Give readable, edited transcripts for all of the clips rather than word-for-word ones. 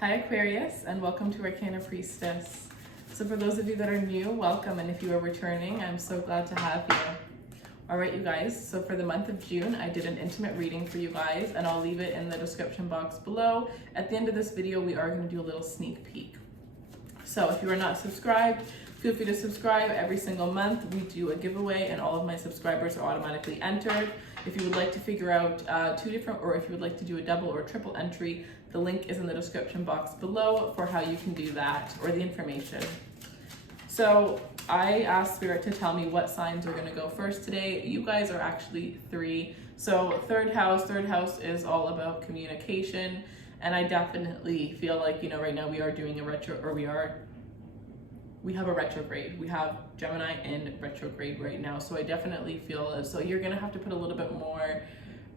Hi Aquarius, and welcome to Arcana Priestess. So for those of you that are new, welcome, and if you are returning, I'm so glad to have you. Alright you guys, so for the month of June, I did an intimate reading for you guys, and I'll leave it in the description box below. At the end of this video, we are going to do a little sneak peek. So if you are not subscribed, feel free to subscribe. Every single month we do a giveaway and all of my subscribers are automatically entered. If you would like to figure out or if you would like to do a double or triple entry, the link is in the description box below for how you can do that, or the information. So I asked Spirit to tell me what signs are going to go first today. You guys are actually 3. So third house is all about communication. And I definitely feel like, you know, right now we are doing a we have a retrograde. We have Gemini in retrograde right now. So I definitely feel as though you're going to have to put a little bit more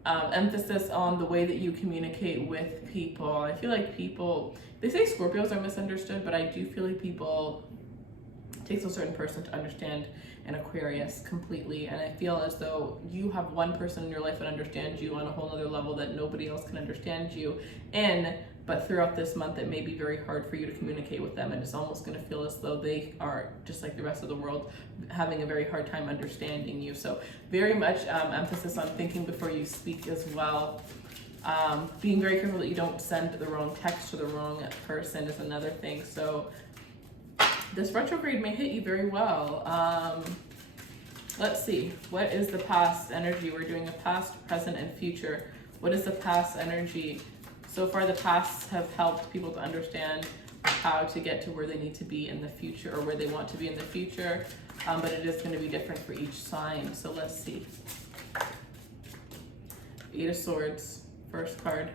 emphasis on the way that you communicate with people. I feel like people, they say Scorpios are misunderstood, but I do feel like it takes a certain person to understand an Aquarius completely. And I feel as though you have one person in your life that understands you on a whole other level that nobody else can understand you in. But throughout this month, it may be very hard for you to communicate with them, and it's almost going to feel as though they are, just like the rest of the world, having a very hard time understanding you. So very much emphasis on thinking before you speak as well. Being very careful that you don't send the wrong text to the wrong person is another thing. So this retrograde may hit you very well. Let's see, what is the past energy? We're doing a past, present, and future. What is the past energy? So far, the pasts have helped people to understand how to get to where they need to be in the future, or where they want to be in the future, but it is going to be different for each sign. So let's see. 8 of Swords, first card.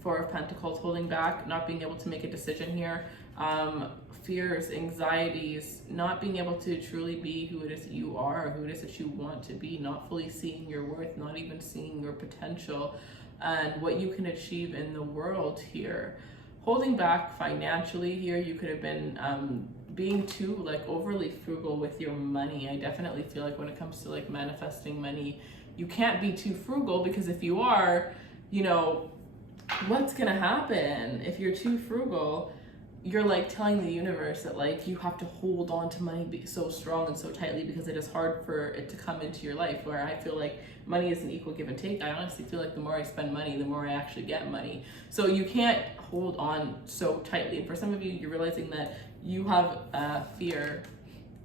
4 of Pentacles, holding back, not being able to make a decision here. Fears, anxieties, not being able to truly be who it is that you are, or who it is that you want to be, not fully seeing your worth, not even seeing your potential and what you can achieve in the world here. Holding back financially here, you could have been being too like overly frugal with your money. I definitely feel like when it comes to like manifesting money, you can't be too frugal, because if you are, you know, what's gonna happen if you're too frugal? You're like telling the universe that like you have to hold on to money so strong and so tightly, because it is hard for it to come into your life. Where I feel like money is an equal give and take. I honestly feel like the more I spend money, the more I actually get money. So you can't hold on so tightly. And for some of you, you're realizing that you have a fear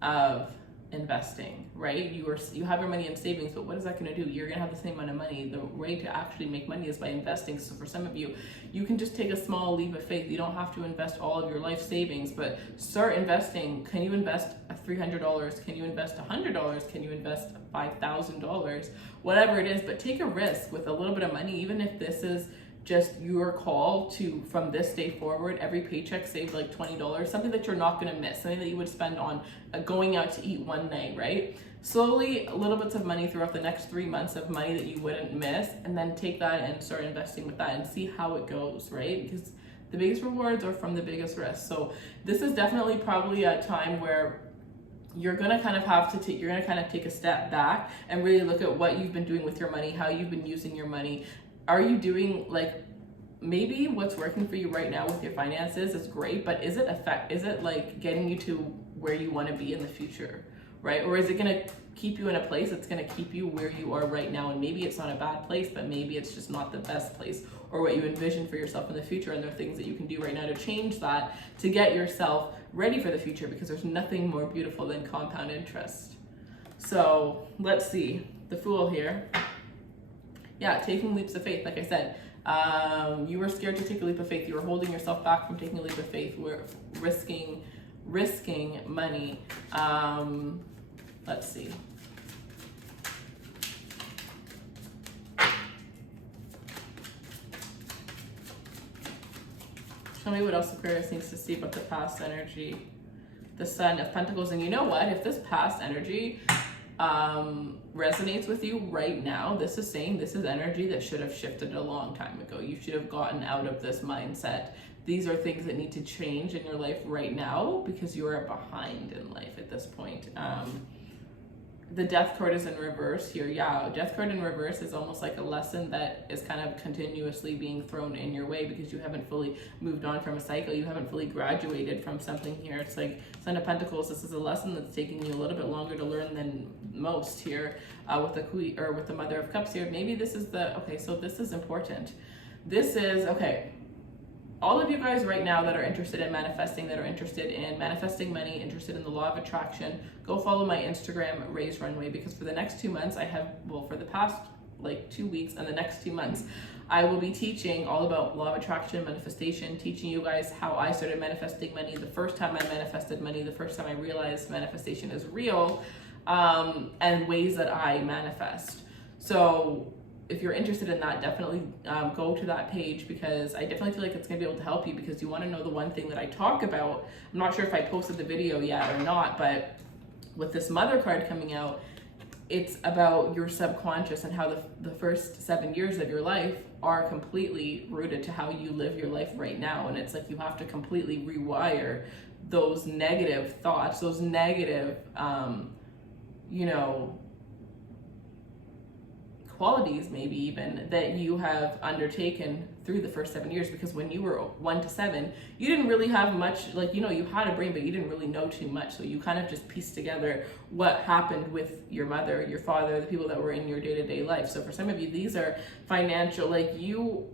of investing, right? You have your money in savings, but what is that going to do? You're going to have the same amount of money. The way to actually make money is by investing. So for some of you, you can just take a small leap of faith. You don't have to invest all of your life savings, but start investing. Can you invest $300? Can you invest $100? Can you invest $5,000? Whatever it is, but take a risk with a little bit of money, even if this is just your call to, from this day forward, every paycheck save like $20, something that you're not going to miss, something that you would spend on going out to eat one night, right? Slowly, little bits of money throughout the next 3 months of money that you wouldn't miss, and then take that and start investing with that and see how it goes, right? Because the biggest rewards are from the biggest risks. So this is definitely probably a time where you're gonna kind of have to take a step back and really look at what you've been doing with your money, how you've been using your money. Are you doing, like, maybe what's working for you right now with your finances is great, but is it like getting you to where you want to be in the future, right? Or is it going to keep you in a place that's going to keep you where you are right now? And maybe it's not a bad place, but maybe it's just not the best place, or what you envision for yourself in the future. And there are things that you can do right now to change that, to get yourself ready for the future, because there's nothing more beautiful than compound interest. So let's see, the Fool here. Yeah, taking leaps of faith. Like I said, you were scared to take a leap of faith. You were holding yourself back from taking a leap of faith. We're risking money. Let's see. Tell me what else Aquarius needs to see about the past energy. The Sun of Pentacles. And you know what? If this past energy resonates with you right now, this is saying this is energy that should have shifted a long time ago. You should have gotten out of this mindset. These are things that need to change in your life right now, because you are behind in life at this point. the death card is in reverse here. Yeah, death card in reverse is almost like a lesson that is kind of continuously being thrown in your way because you haven't fully moved on from a cycle. You haven't fully graduated from something here. It's like Ten of Pentacles. This is a lesson that's taking you a little bit longer to learn than most here with the Queen, or with the Mother of Cups here. Maybe this is the, okay, so this is important. This is, okay, all of you guys right now that are interested in manifesting, that are interested in manifesting money, interested in the law of attraction, go follow my Instagram, Raise Runway, because for the next 2 months I have, well, for the past like 2 weeks and the next 2 months, I will be teaching all about law of attraction, manifestation, teaching you guys how I started manifesting money, the first time I manifested money, the first time I realized manifestation is real, and ways that I manifest. So if you're interested in that, definitely go to that page, because I definitely feel like it's gonna be able to help you, because you wanna know the one thing that I talk about. I'm not sure if I posted the video yet or not, but with this Mother card coming out, it's about your subconscious and how the first 7 years of your life are completely rooted to how you live your life right now. And it's like you have to completely rewire those negative thoughts, those negative, you know, qualities maybe even that you have undertaken through the first 7 years, because when you were 1 to 7 you didn't really have much, like, you know, you had a brain but you didn't really know too much, so you kind of just pieced together what happened with your mother, your father, the people that were in your day-to-day life. So for some of you, these are financial, like, you,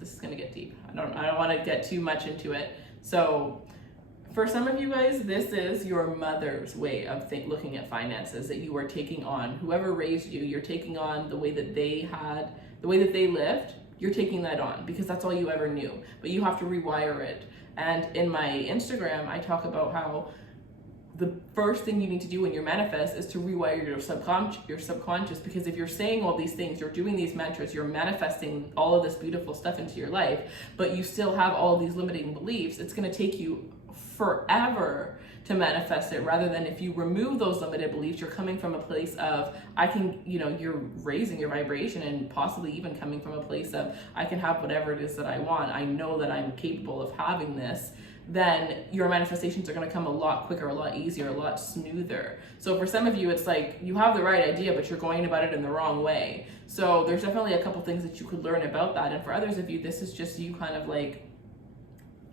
this is gonna get deep, I don't want to get too much into it. So for some of you guys, this is your mother's way of looking at finances that you are taking on. Whoever raised you, you're taking on the way that they had, the way that they lived, you're taking that on because that's all you ever knew. But you have to rewire it. And in my Instagram, I talk about how the first thing you need to do when you manifest is to rewire your subconscious, because if you're saying all these things, you're doing these mantras, you're manifesting all of this beautiful stuff into your life, but you still have all these limiting beliefs, it's going to take you forever to manifest it, rather than if you remove those limited beliefs, you're coming from a place of, I can, you know, you're raising your vibration, and possibly even coming from a place of, I can have whatever it is that I want, I know that I'm capable of having this, then your manifestations are going to come a lot quicker, a lot easier, a lot smoother. So for some of you, it's like you have the right idea, but you're going about it in the wrong way. So there's definitely a couple things that you could learn about that. And for others of you, this is just you kind of like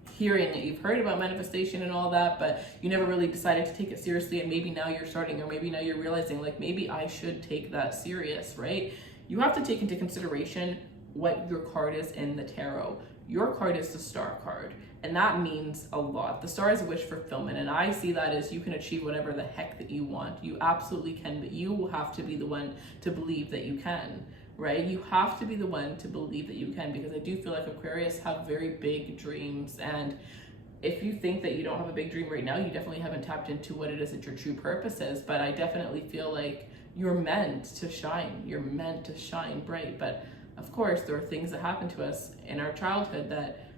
hearing that you've heard about manifestation and all that, but you never really decided to take it seriously, and maybe now you're starting, or maybe now you're realizing, like, maybe I should take that serious, right? You have to take into consideration what your card is in the tarot. Your card is the Star card, and that means a lot. The Star is a wish fulfillment, and I see that as you can achieve whatever the heck that you want. You absolutely can, but you have to be the one to believe that you can, right? You have to be the one to believe that you can, because I do feel like Aquarius have very big dreams, and if you think that you don't have a big dream right now, you definitely haven't tapped into what it is that your true purpose is. But I definitely feel like you're meant to shine. You're meant to shine bright, but of course, there are things that happen to us in our childhood that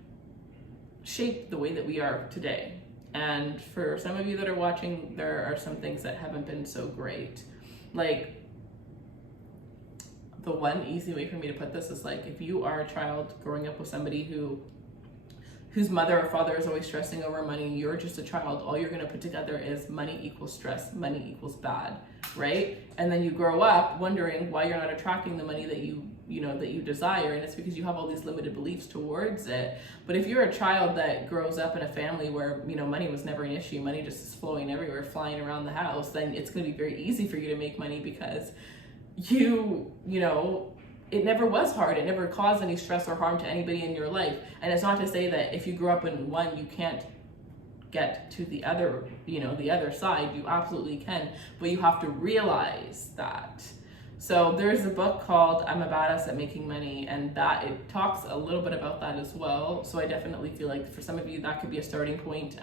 shape the way that we are today. And for some of you that are watching, there are some things that haven't been so great. Like, the one easy way for me to put this is, like, if you are a child growing up with somebody whose mother or father is always stressing over money, you're just a child, all you're gonna put together is money equals stress, money equals bad, right? And then you grow up wondering why you're not attracting the money that you desire, and it's because you have all these limited beliefs towards it. But if you're a child that grows up in a family where, you know, money was never an issue, money just is flowing everywhere, flying around the house, then it's gonna be very easy for you to make money, because you know, it never was hard. It never caused any stress or harm to anybody in your life. And it's not to say that if you grew up in one, you can't get to the other, you know, the other side. You absolutely can, but you have to realize that. So there's a book called I'm a Badass at Making Money, and that it talks a little bit about that as well. So I definitely feel like for some of you, that could be a starting point.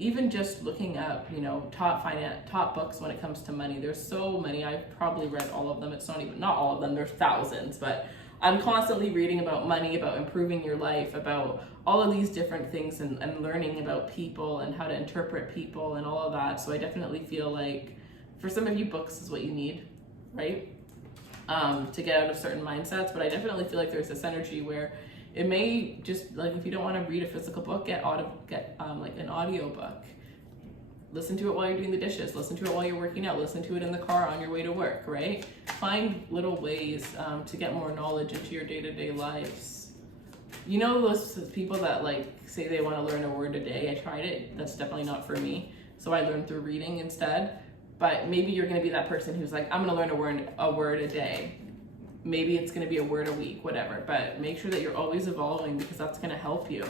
Even just looking up, you know, top books when it comes to money. There's so many. I've probably read all of them. It's not all of them. There's thousands, but I'm constantly reading about money, about improving your life, about all of these different things, and learning about people and how to interpret people and all of that. So I definitely feel like for some of you, books is what you need, right? To get out of certain mindsets. But I definitely feel like there's this energy where it may just, like, if you don't want to read a physical book, get like an audio book. Listen to it while you're doing the dishes. Listen to it while you're working out. Listen to it in the car on your way to work, right? Find little ways to get more knowledge into your day-to-day lives. You know those people that like say they want to learn a word a day? I tried it. That's definitely not for me. So I learned through reading instead. But maybe you're going to be that person who's like, I'm going to learn a word a day. Maybe it's going to be a word a week, whatever. But make sure that you're always evolving, because that's going to help you.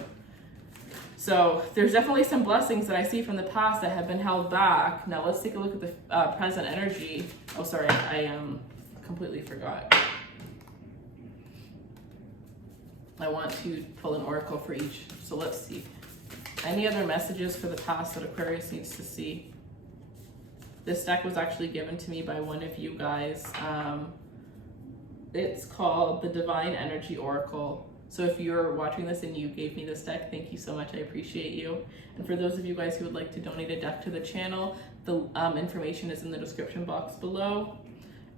So there's definitely some blessings that I see from the past that have been held back. Now let's take a look at the present energy. Oh, sorry, I completely forgot. I want to pull an oracle for each. So let's see. Any other messages for the past that Aquarius needs to see? This deck was actually given to me by one of you guys. It's called the Divine Energy Oracle. So if you're watching this and you gave me this deck, thank you so much. I appreciate you. And for those of you guys who would like to donate a deck to the channel, the information is in the description box below.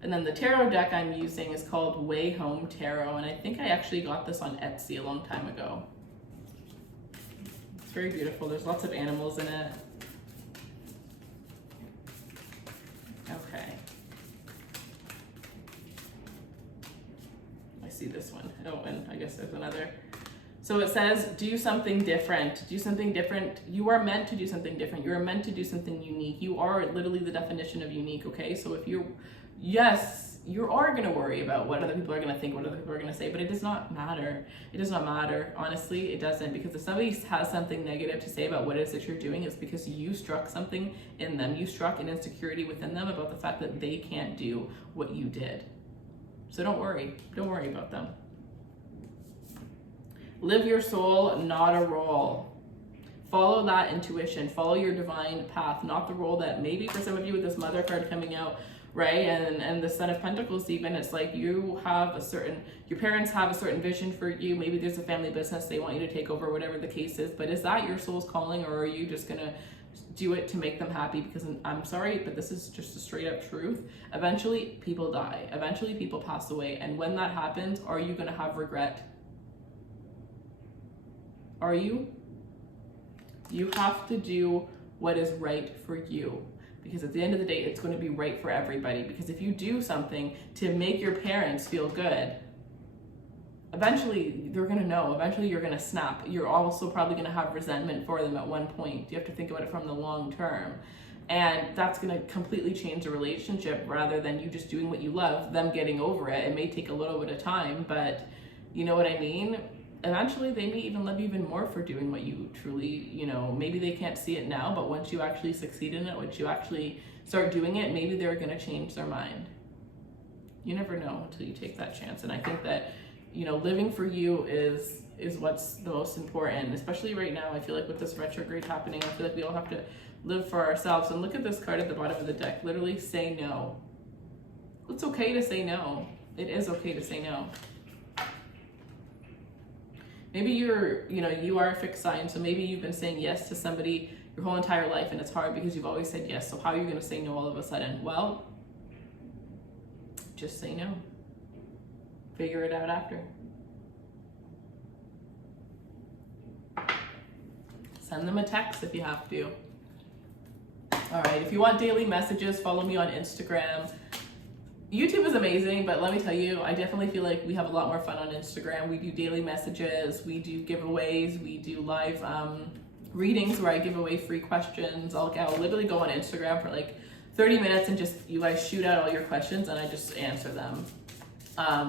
And then the tarot deck I'm using is called Way Home Tarot. And I think I actually got this on Etsy a long time ago. It's very beautiful. There's lots of animals in it. Okay. I see this one. Oh, and I guess there's another. So it says, do something different. Do something different. You are meant to do something different. You are meant to do something unique. You are literally the definition of unique, okay? So if you're, yes, you are going to worry about what other people are going to think, what other people are going to say, but it does not matter. It does not matter. Honestly, it doesn't, because if somebody has something negative to say about what it is that you're doing, it's because you struck something in them. You struck an insecurity within them about the fact that they can't do what you did. So don't worry. Don't worry about them. Live your soul, not a role. Follow that intuition. Follow your divine path, not the role that maybe for some of you with this Mother card coming out, right? And the Son of Pentacles even, it's like you have a certain, your parents have a certain vision for you. Maybe there's a family business they want you to take over, whatever the case is. But is that your soul's calling, or are you just going to do it to make them happy? Because I'm sorry, but this is just a straight up truth. Eventually people die. Eventually people pass away. And when that happens, are you going to have regret? Are you? You have to do what is right for you, because at the end of the day, it's going to be right for everybody. Because if you do something to make your parents feel good, eventually they're going to know. Eventually you're going to snap. You're also probably going to have resentment for them at one point. You have to think about it from the long term. And that's going to completely change the relationship, rather than you just doing what you love, them getting over it. It may take a little bit of time, but you know what I mean? Eventually they may even love you even more for doing what you truly, you know, maybe they can't see it now, but once you actually succeed in it, once you actually start doing it, maybe they're going to change their mind. You never know until you take that chance. And I think that, you know, living for you is what's the most important, especially right now. I feel like with this retrograde happening, I feel like we all have to live for ourselves. And look at this card at the bottom of the deck. Literally, say no. It's okay to say no. It is okay to say no. Maybe you are a fixed sign, so maybe you've been saying yes to somebody your whole entire life, and it's hard because you've always said yes. So how are you going to say no all of a sudden? Well, just say no. Figure it out after. Send them a text if you have to. All right, if you want daily messages, follow me on Instagram. YouTube is amazing, but let me tell you, I definitely feel like we have a lot more fun on Instagram. We do daily messages, we do giveaways, we do live readings where I give away free questions. I'll literally go on Instagram for like 30 minutes and just, you guys shoot out all your questions and I just answer them.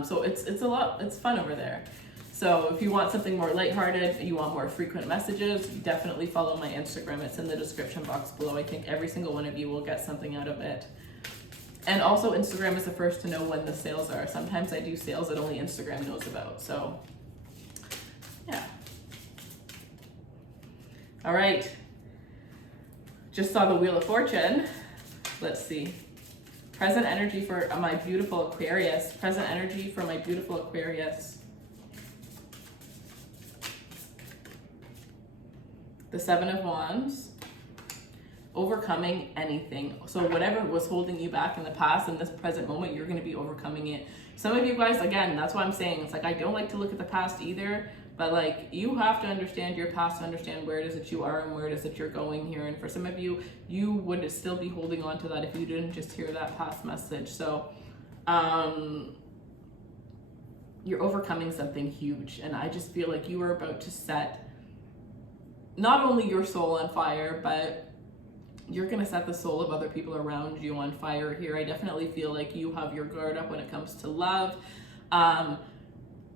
So it's fun over there. So if you want something more lighthearted, you want more frequent messages, definitely follow my Instagram. It's in the description box below. I think every single one of you will get something out of it. And also Instagram is the first to know when the sales are. Sometimes I do sales that only Instagram knows about. So yeah. All right. Just saw the Wheel of Fortune. Let's see. Present energy for my beautiful Aquarius. Present energy for my beautiful Aquarius. The Seven of Wands. Overcoming anything. So whatever was holding you back in the past, in this present moment, you're going to be overcoming it. Some of you guys, again, that's what I'm saying. It's like, I don't like to look at the past either, But like, you have to understand your past to understand where it is that you are and where it is that you're going here. And for some of you, you would still be holding on to that if you didn't just hear that past message. So you're overcoming something huge. And I just feel like you are about to set not only your soul on fire, but you're going to set the soul of other people around you on fire here. I definitely feel like you have your guard up when it comes to love.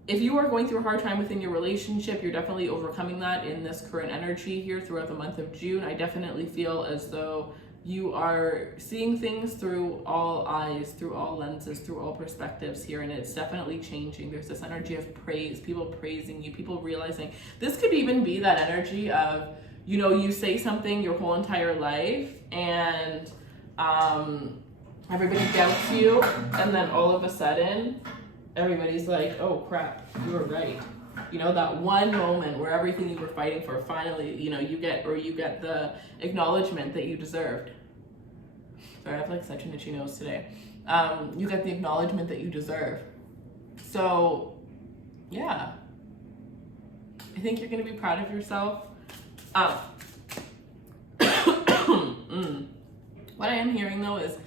If you are going through a hard time within your relationship, you're definitely overcoming that in this current energy here throughout the month of June. I definitely feel as though you are seeing things through all eyes, through all lenses, through all perspectives here, and it's definitely changing. There's this energy of praise, people praising you, people realizing. This could even be that energy of, you know, you say something your whole entire life and everybody doubts you, and then all of a sudden everybody's like, oh crap, you were right. You know, that one moment where everything you were fighting for finally, you know, you get the acknowledgement that you deserved. Sorry, I have like such an itchy nose today. You get the acknowledgement that you deserve. So yeah, I think you're going to be proud of yourself. What I am hearing though is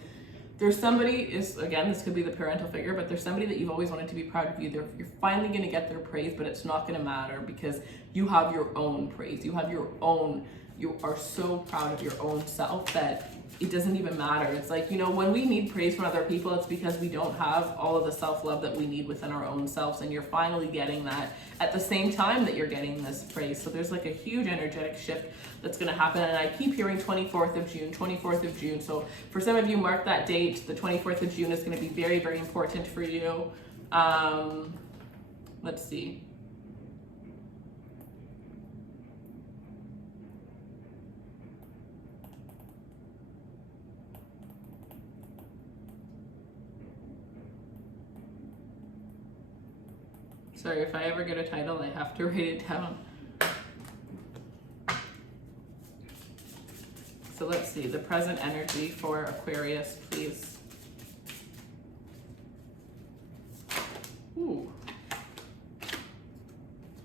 there's somebody, again, this could be the parental figure, but there's somebody that you've always wanted to be proud of you. You're finally going to get their praise, but it's not going to matter because you have your own praise. You are so proud of your own self that it doesn't even matter. It's like, you know, when we need praise from other people, it's because we don't have all of the self-love that we need within our own selves, and you're finally getting that at the same time that you're getting this praise. So there's like a huge energetic shift that's going to happen, and I keep hearing 24th of June. So for some of you, mark that date. The 24th of June is going to be very, very important for you. Let's see. Sorry, if I ever get a title, I have to write it down. So let's see, the present energy for Aquarius, please. Ooh.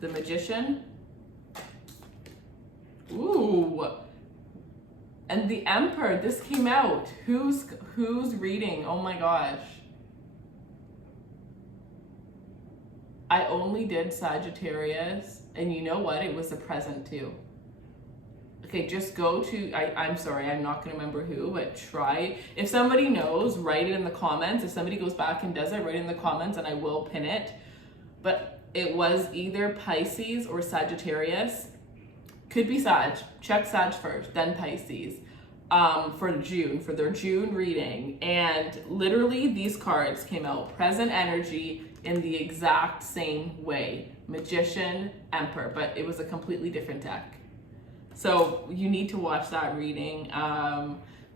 The Magician. Ooh. And the Emperor, this came out. Who's reading? Oh my gosh. I only did Sagittarius, and you know what? It was a present too. Okay, just go to, I'm sorry, I'm not gonna remember who, but try. If somebody knows, write it in the comments. If somebody goes back and does it, write it in the comments and I will pin it. But it was either Pisces or Sagittarius. Could be Sag. Check Sag first, then Pisces. For June, for their June reading. And literally these cards came out, present energy, in the exact same way. Magician, Emperor, but it was a completely different deck. So you need to watch that reading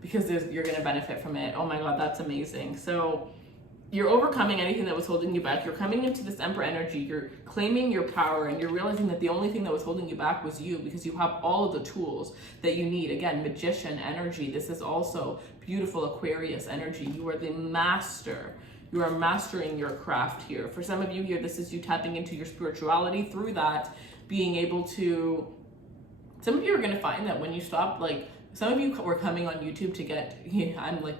because you're going to benefit from it. Oh my God, that's amazing. So you're overcoming anything that was holding you back. You're coming into this Emperor energy. You're claiming your power, and you're realizing that the only thing that was holding you back was you, because you have all of the tools that you need. Again, Magician energy. This is also beautiful Aquarius energy. You are the master. You are mastering your craft here. For some of you here, this is you tapping into your spirituality through that, being able to, some of you are going to find that when you stop, like, some of you were coming on YouTube to get, I'm like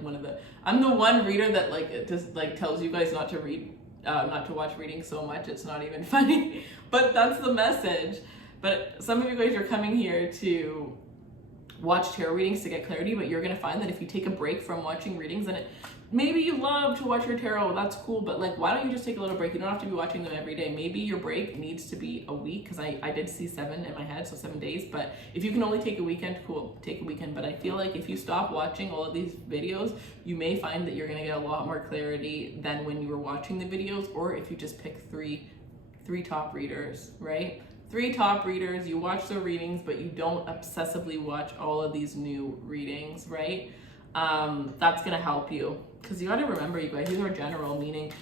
I'm the one reader that like, it just like tells you guys not to read, not to watch readings so much. It's not even funny, but that's the message. But some of you guys are coming here to watch tarot readings to get clarity, but you're going to find that if you take a break from watching readings, and maybe you love to watch your tarot, that's cool, but like, why don't you just take a little break? You don't have to be watching them every day. Maybe your break needs to be a week, because I did see 7 in my head, so 7 days, but if you can only take a weekend, cool, take a weekend. But I feel like if you stop watching all of these videos, you may find that you're going to get a lot more clarity than when you were watching the videos, or if you just pick three top readers, right? 3 top readers, you watch their readings, but you don't obsessively watch all of these new readings, right? That's gonna help you, because you got to remember, you guys, these are general, meaning,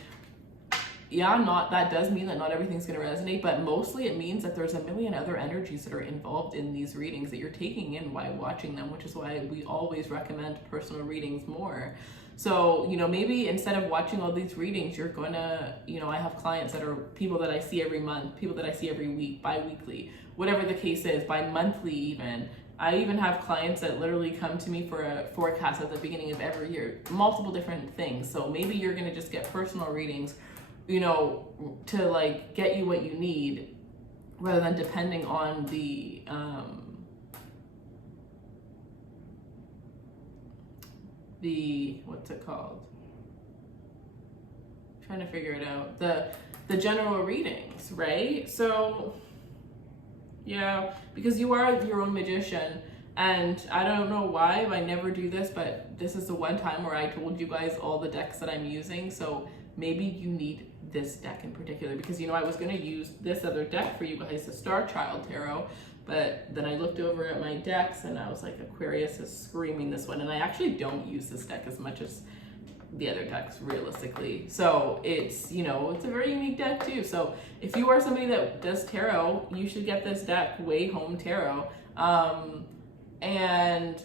yeah, that does mean that not everything's gonna resonate, but mostly it means that there's a million other energies that are involved in these readings that you're taking in while watching them, which is why we always recommend personal readings more. So, you know, maybe instead of watching all these readings, you're gonna, you know, I have clients that are people that I see every month, people that I see every week, bi-weekly, whatever the case is, bi-monthly even. I even have clients that literally come to me for a forecast at the beginning of every year, multiple different things. So maybe you're gonna just get personal readings, you know, to like get you what you need, rather than depending on the what's it called? I'm trying to figure it out. The general readings, right? So yeah, because you are your own magician. And I don't know why I never do this, but this is the one time where I told you guys all the decks that I'm using. So maybe you need this deck in particular, because, you know, I was going to use this other deck for you guys, the Star Child Tarot, but then I looked over at my decks and I was like, Aquarius is screaming this one. And I actually don't use this deck as much as the other decks, realistically. So it's, you know, it's a very unique deck too. So if you are somebody that does tarot, you should get this deck, Way Home Tarot. And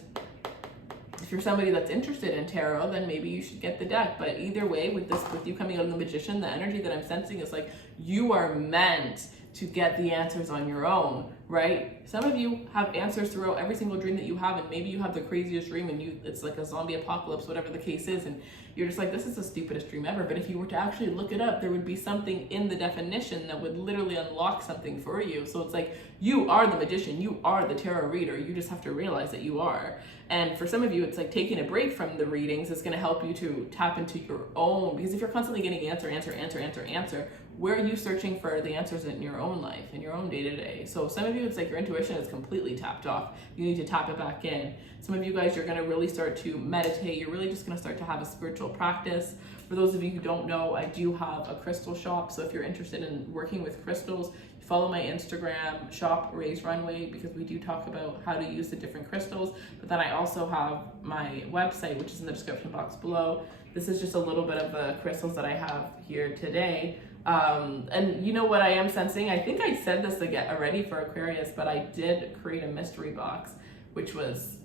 if you're somebody that's interested in tarot, then maybe you should get the deck. But either way, with you coming out of the magician, the energy that I'm sensing is like, you are meant to get the answers on your own, right? Some of you have answers throughout every single dream that you have, and maybe you have the craziest dream and it's like a zombie apocalypse, whatever the case is, and you're just like, this is the stupidest dream ever. But if you were to actually look it up, there would be something in the definition that would literally unlock something for you. So it's like, you are the magician, you are the tarot reader, you just have to realize that you are. And for some of you, it's like taking a break from the readings is going to help you to tap into your own, because if you're constantly getting answer, where are you searching for the answers in your own life, in your own day-to-day? So some of you, it's like your intuition is completely tapped off. You need to tap it back in. Some of you guys, you're going to really start to meditate. You're really just going to start to have a spiritual practice. For those of you who don't know, I do have a crystal shop. So if you're interested in working with crystals, follow my Instagram, shop Raise Runway, because we do talk about how to use the different crystals. But then I also have my website, which is in the description box below. This is just a little bit of the crystals that I have here today. And you know what I am sensing? I think I said this again already for Aquarius, but I did create a mystery box, which was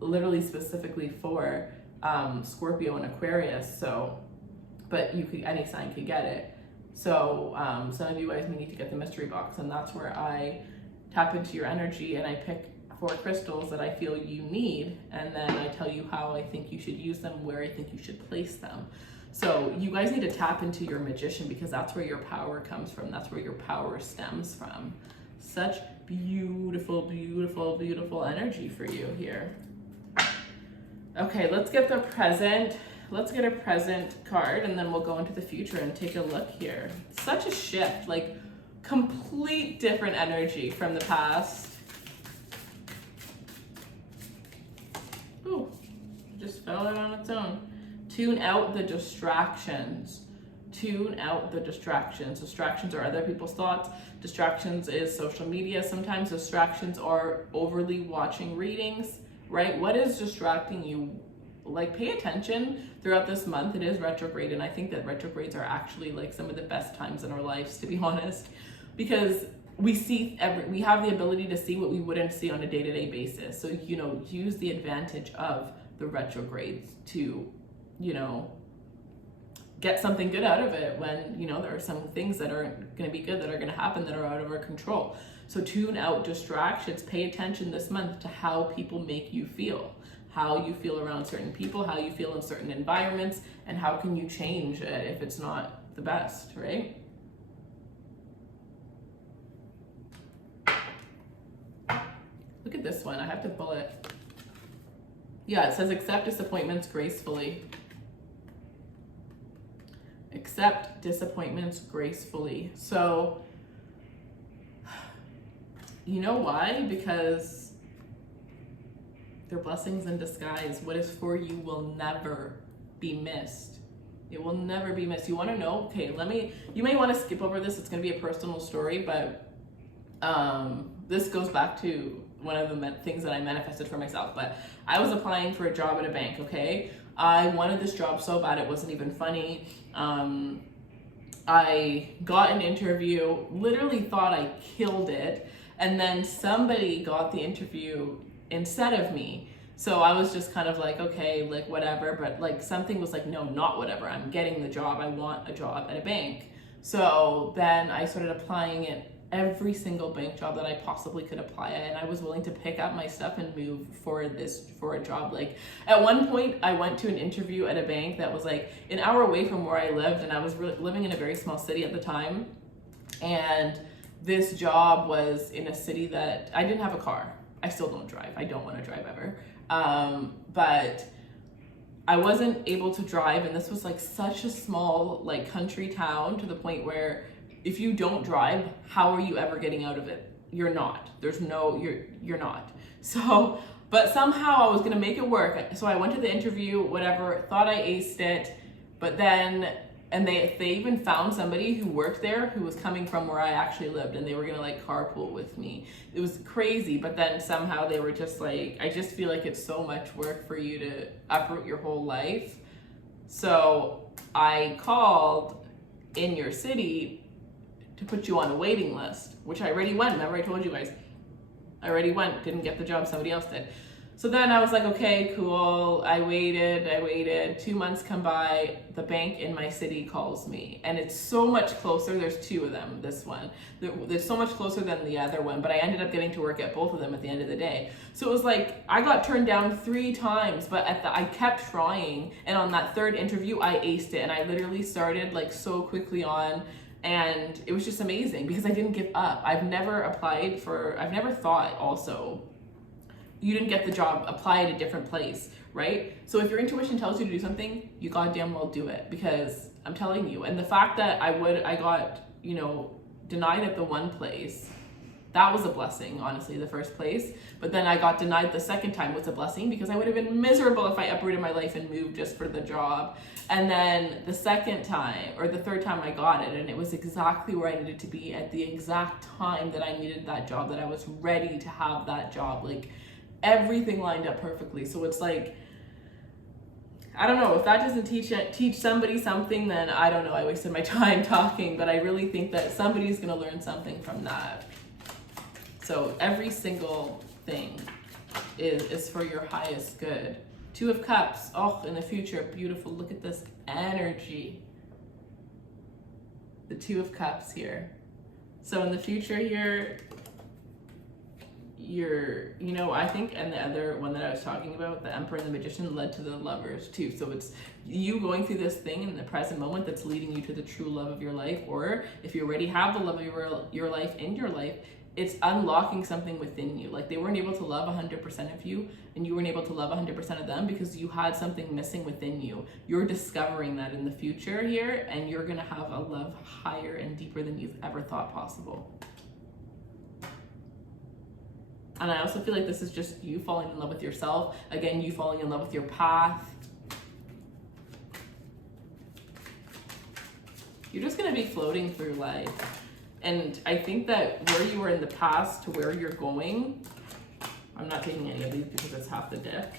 literally specifically for Scorpio and Aquarius. So, but you could, any sign could get it. So some of you guys may need to get the mystery box, and that's where I tap into your energy and I pick 4 crystals that I feel you need, and then I tell you how I think you should use them, where I think you should place them. So you guys need to tap into your magician, because that's where your power comes from. That's where your power stems from. Such beautiful, beautiful, beautiful energy for you here. Okay, let's get the present. Let's get a present card, and then we'll go into the future and take a look here. Such a shift, like complete different energy from the past. Ooh, just fell out on its own. Tune out the distractions. Tune out the distractions. Distractions are other people's thoughts. Distractions is social media. Sometimes distractions are overly watching readings, right? What is distracting you? Like, pay attention throughout this month. It is retrograde, and I think that retrogrades are actually like some of the best times in our lives, to be honest, because we have the ability to see what we wouldn't see on a day-to-day basis. So, you know, use the advantage of the retrogrades to, you know, get something good out of it when, you know, there are some things that aren't going to be good that are going to happen that are out of our control. So tune out distractions. Pay attention this month to how people make you feel, how you feel around certain people, how you feel in certain environments, and how can you change it if it's not the best, right? Look at this one. I have to pull it. Yeah, it says accept disappointments gracefully. Accept disappointments gracefully. So, you know why? Because they're blessings in disguise. What is for you will never be missed. It will never be missed. You want to know? Okay, you may want to skip over this. It's going to be a personal story, but this goes back to one of the things that I manifested for myself. But I was applying for a job at a bank, okay? I wanted this job so bad it wasn't even funny. I got an interview, literally thought I killed it, and then somebody got the interview instead of me. So I was just kind of like, okay, like whatever, but like something was like, no, not whatever. I'm getting the job. I want a job at a bank. So then I started applying at every single bank job that I possibly could apply at, and I was willing to pick up my stuff and move for a job. Like at one point I went to an interview at a bank that was like an hour away from where I lived, and I was living in a very small city at the time, and this job was in a city that I didn't have a car. I still don't drive. I don't want to drive ever. But I wasn't able to drive, and this was like such a small like country town, to the point where if you don't drive, how are you ever getting out of it? You're not. You're not. So, but somehow I was gonna make it work. So I went to the interview, whatever, thought I aced it, but then, and they even found somebody who worked there who was coming from where I actually lived, and they were gonna like carpool with me. It was crazy, but then somehow they were just like, I just feel like it's so much work for you to uproot your whole life. So I called in your city to put you on a waiting list, which I already went. Remember I told you guys, I already went, didn't get the job, somebody else did. So then I was like, okay, cool. I waited. 2 months come by, the bank in my city calls me, and it's so much closer. There's two of them, this one. There's so much closer than the other one, but I ended up getting to work at both of them at the end of the day. So it was like, I got turned down 3 times, but I kept trying, and on that third interview, I aced it, and I literally started like so quickly on, and it was just amazing because I didn't give up. I've never thought also, you didn't get the job, apply at a different place, right? So if your intuition tells you to do something, you goddamn well do it, because I'm telling you. And the fact that I got, denied at the one place, that was a blessing, honestly, the first place. But then I got denied the second time was a blessing, because I would have been miserable if I uprooted my life and moved just for the job. And then the second time, or the third time, I got it, and it was exactly where I needed to be at the exact time that I needed that job, that I was ready to have that job. Like, everything lined up perfectly. So it's like, I don't know, if that doesn't teach somebody something, then I don't know, I wasted my time talking. But I really think that somebody's gonna learn something from that. So every single thing is for your highest good. 2 of Cups, oh, in the future, beautiful. Look at this energy. The 2 of Cups here. So in the future here, I think, and the other one that I was talking about, the Emperor and the Magician, led to the Lovers too. So it's you going through this thing in the present moment that's leading you to the true love of your life. Or if you already have the love of your life in your life, it's unlocking something within you. Like, they weren't able to love 100% of you, and you weren't able to love 100% of them because you had something missing within you. You're discovering that in the future here, and you're gonna have a love higher and deeper than you've ever thought possible. And I also feel like this is just you falling in love with yourself. Again, you falling in love with your path. You're just gonna be floating through life. And I think that where you were in the past to where you're going, I'm not taking any of these because it's half the deck,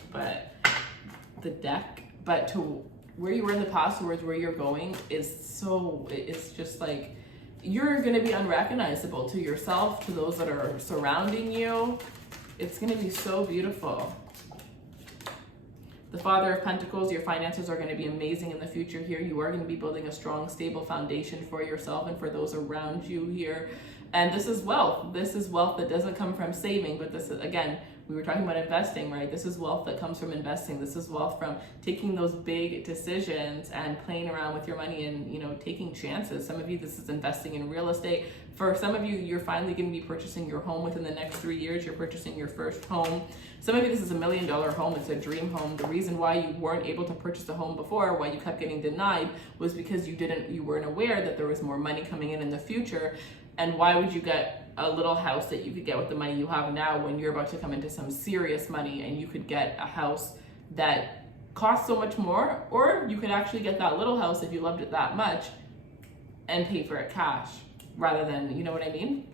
but to where you were in the past towards where you're going it's just like, you're going to be unrecognizable to yourself, to those that are surrounding you. It's going to be so beautiful. The Father of Pentacles, your finances are going to be amazing in the future here. You are going to be building a strong, stable foundation for yourself and for those around you here. And this is wealth. This is wealth that doesn't come from saving, but this is, again, we were talking about investing, right? This is wealth that comes from investing. This is wealth from taking those big decisions and playing around with your money and, taking chances. Some of you, this is investing in real estate. For some of you, you're finally going to be purchasing your home within the next 3 years. You're purchasing your first home. Some of you, this is $1 million home. It's a dream home. The reason why you weren't able to purchase a home before, why you kept getting denied, was because you weren't aware that there was more money coming in the future. And why would you get a little house that you could get with the money you have now when you're about to come into some serious money, and you could get a house that costs so much more? Or you could actually get that little house if you loved it that much and pay for it cash rather than, you know what I mean?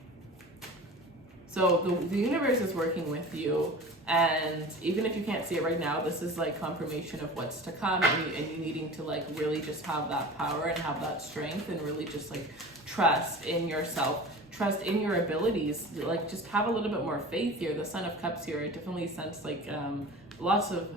So the universe is working with you, and even if you can't see it right now, this is like confirmation of what's to come, and you needing to like really just have that power and have that strength and really just like trust in yourself, trust in your abilities, like just have a little bit more faith here. The Son of Cups here, I definitely sense like lots of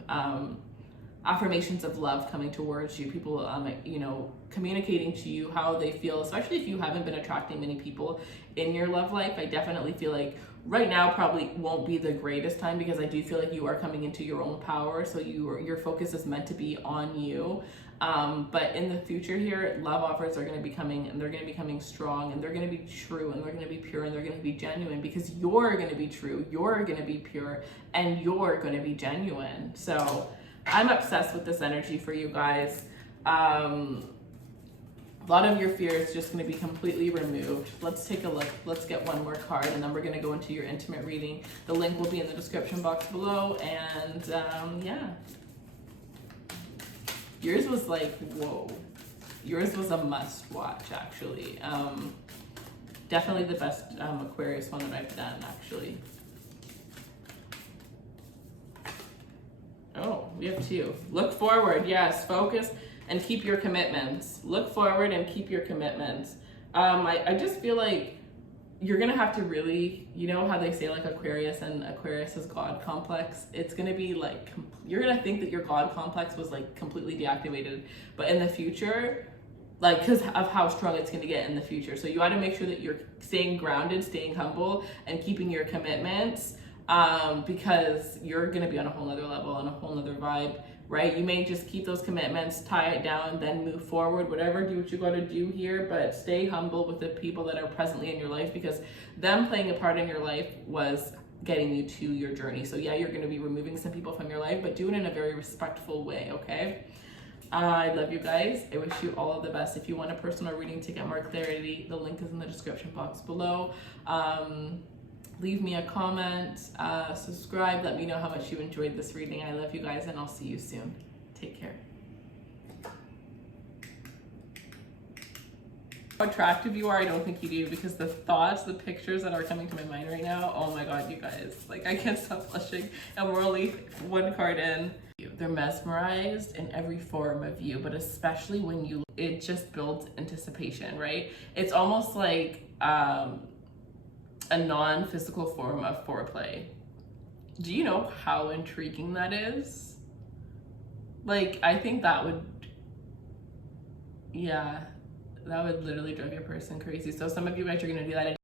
affirmations of love coming towards you, people you know, communicating to you how they feel, especially if you haven't been attracting many people in your love life. I definitely feel like right now probably won't be the greatest time, because I do feel like you are coming into your own power, so your focus is meant to be on you. But in the future here, love offers are going to be coming, and they're going to be coming strong, and they're going to be true, and they're going to be pure, and they're going to be genuine, because you're going to be true, you're going to be pure, and you're going to be genuine. So I'm obsessed with this energy for you guys. A lot of your fear is just going to be completely removed. Let's take a look. Let's get one more card, and then we're going to go into your intimate reading. The link will be in the description box below. And yeah, yours was like, whoa. Yours was a must watch, actually. Definitely the best Aquarius one that I've done, actually. Oh, we have two. Look forward, yes, focus and keep your commitments. Look forward and keep your commitments. I just feel like you're gonna have to really, you know how they say like Aquarius and Aquarius's God complex? It's gonna be like, you're gonna think that your God complex was like completely deactivated, but in the future, like, because of how strong it's going to get in the future. So you got to make sure that you're staying grounded, staying humble, and keeping your commitments, because you're going to be on a whole nother level, on a whole nother vibe, right? You may just keep those commitments, tie it down, then move forward, whatever, do what you got to do here, but stay humble with the people that are presently in your life, because them playing a part in your life was getting you to your journey. So yeah, you're going to be removing some people from your life, but do it in a very respectful way, okay? I love you guys. I wish you all of the best. If you want a personal reading to get more clarity, the link is in the description box below. Leave me a comment, subscribe, let me know how much you enjoyed this reading. I love you guys, and I'll see you soon. Take care. How attractive you are, I don't think you do, because the thoughts, the pictures that are coming to my mind right now, oh my god, you guys, like, I can't stop blushing, and we're only one card in. They're mesmerized in every form of you, but especially when you, it just builds anticipation, right? It's almost like a non-physical form of foreplay. Do you know how intriguing that is? Like, I think that would, yeah, that would literally drive your person crazy. So some of you guys are gonna do that.